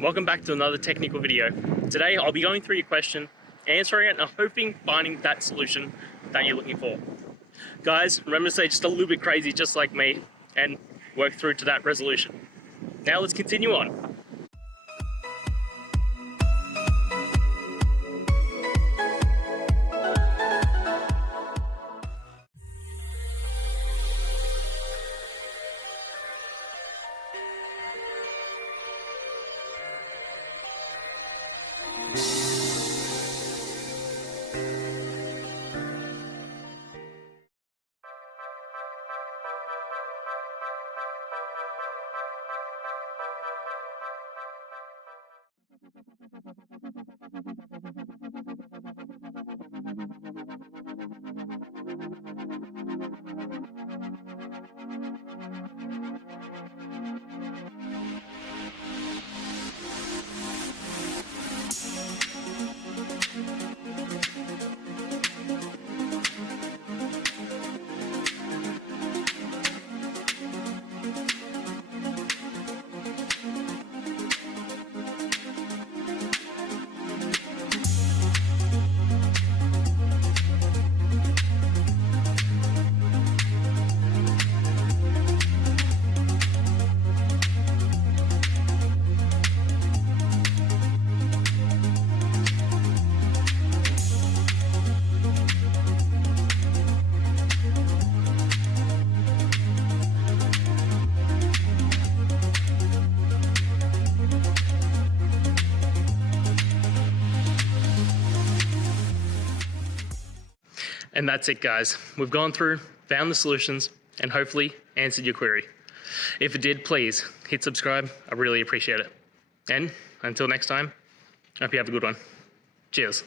welcome back to another technical video. Today I'll be going through your question, answering it, and hoping finding that solution that you're looking for. Guys, remember to stay just a little bit crazy just like me and work through to that resolution. Now let's continue on. And that's it, guys. We've gone through, found the solutions, and hopefully answered your query. If it did, please hit subscribe. I really appreciate it. And until next time, I hope you have a good one. Cheers.